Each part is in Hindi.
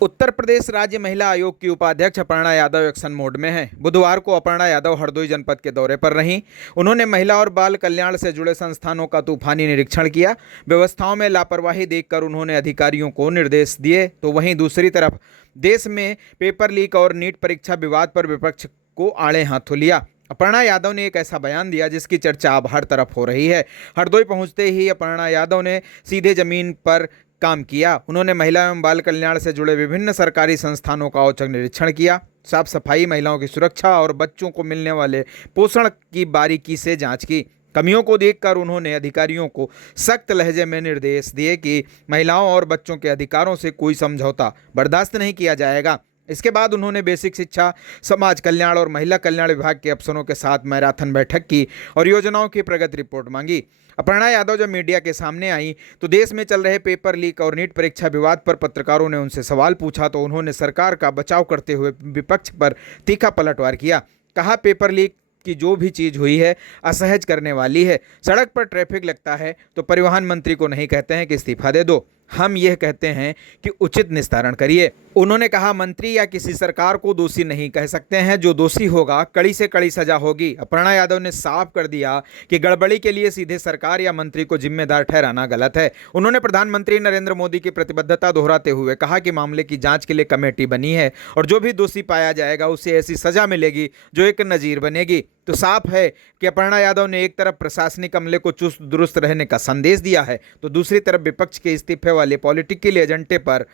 उत्तर प्रदेश राज्य महिला आयोग की उपाध्यक्ष अपर्णा यादव एक्शन मोड में हैं। बुधवार को अपर्णा यादव हरदोई जनपद के दौरे पर रहीं। उन्होंने महिला और बाल कल्याण से जुड़े संस्थानों का तूफानी निरीक्षण किया। व्यवस्थाओं में लापरवाही देखकर उन्होंने अधिकारियों को निर्देश दिए। तो वहीं दूसरी तरफ देश में पेपर लीक और नीट परीक्षा विवाद पर विपक्ष को आड़े हाथों लिया। अपर्णा यादव ने एक ऐसा बयान दिया जिसकी चर्चा अब हर तरफ हो रही है। हरदोई पहुंचते ही अपर्णा यादव ने सीधे जमीन पर काम किया। उन्होंने महिला एवं बाल कल्याण से जुड़े विभिन्न सरकारी संस्थानों का औचक निरीक्षण किया। साफ सफाई, महिलाओं की सुरक्षा और बच्चों को मिलने वाले पोषण की बारीकी से जांच की। कमियों को देखकर उन्होंने अधिकारियों को सख्त लहजे में निर्देश दिए कि महिलाओं और बच्चों के अधिकारों से कोई समझौता बर्दाश्त नहीं किया जाएगा। इसके बाद उन्होंने बेसिक शिक्षा, समाज कल्याण और महिला कल्याण विभाग के अफसरों के साथ मैराथन बैठक की और योजनाओं की प्रगति रिपोर्ट मांगी। अपर्णा यादव जब मीडिया के सामने आई तो देश में चल रहे पेपर लीक और नीट परीक्षा विवाद पर पत्रकारों ने उनसे सवाल पूछा तो उन्होंने सरकार का बचाव करते हुए विपक्ष पर तीखा पलटवार किया। कहा, पेपर लीक की जो भी चीज़ हुई है असहज करने वाली है। सड़क पर ट्रैफिक लगता है तो परिवहन मंत्री को नहीं कहते हैं कि इस्तीफा दे दो, हम यह कहते हैं कि उचित निस्तारण करिए। उन्होंने कहा, मंत्री या किसी सरकार को दोषी नहीं कह सकते हैं, जो दोषी होगा कड़ी से कड़ी सजा होगी। अपर्णा यादव ने साफ कर दिया कि गड़बड़ी के लिए सीधे सरकार या मंत्री को जिम्मेदार ठहराना गलत है। उन्होंने प्रधानमंत्री नरेंद्र मोदी की प्रतिबद्धता दोहराते हुए कहा कि मामले की जांच के लिए कमेटी बनी है और जो भी दोषी पाया जाएगा उसे ऐसी सजा मिलेगी जो एक नजीर बनेगी। तो साफ है कि अपर्णा यादव ने एक तरफ प्रशासनिक अमले को चुस्त दुरुस्त रहने का संदेश दिया है तो दूसरी तरफ विपक्ष के इस्तीफे वाले पॉलिटिकल एजेंडे पर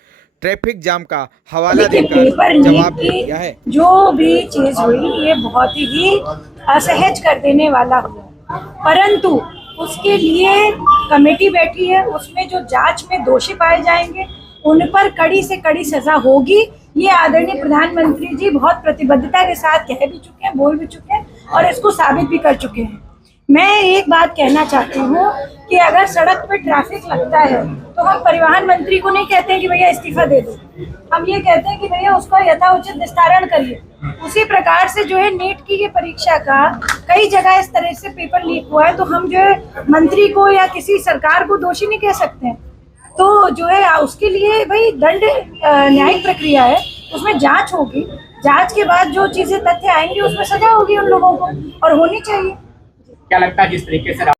ट्रैफिक जाम का हवाला देकर जवाब दिया है। जो भी चीज हुई ये बहुत ही असहज कर देने वाला हुआ, परंतु उसके लिए कमेटी बैठी है, उसमें जो जांच में दोषी पाए जाएंगे उन पर कड़ी से कड़ी सजा होगी। ये आदरणीय प्रधानमंत्री जी बहुत प्रतिबद्धता के साथ कह भी चुके हैं, बोल भी चुके हैं और इसको साबित भी कर चुके हैं। मैं एक बात कहना चाहती हूँ कि अगर सड़क पर ट्रैफिक लगता है तो हम परिवहन मंत्री को नहीं कहते हैं कि भैया इस्तीफा दे दो, हम ये कहते हैं कि भैया उसका यथाउचित निस्तारण करिए। उसी प्रकार से जो है नीट की ये परीक्षा का कई जगह इस तरह से पेपर लीक हुआ है तो हम जो है मंत्री को या किसी सरकार को दोषी नहीं कह सकते हैं। तो जो है उसके लिए भाई दंड न्यायिक प्रक्रिया है, उसमें जांच होगी, जांच के बाद जो चीजें तथ्य आएंगे उसमें सजा होगी उन लोगों को और होनी चाहिए। क्या लगता है जिस तरीके से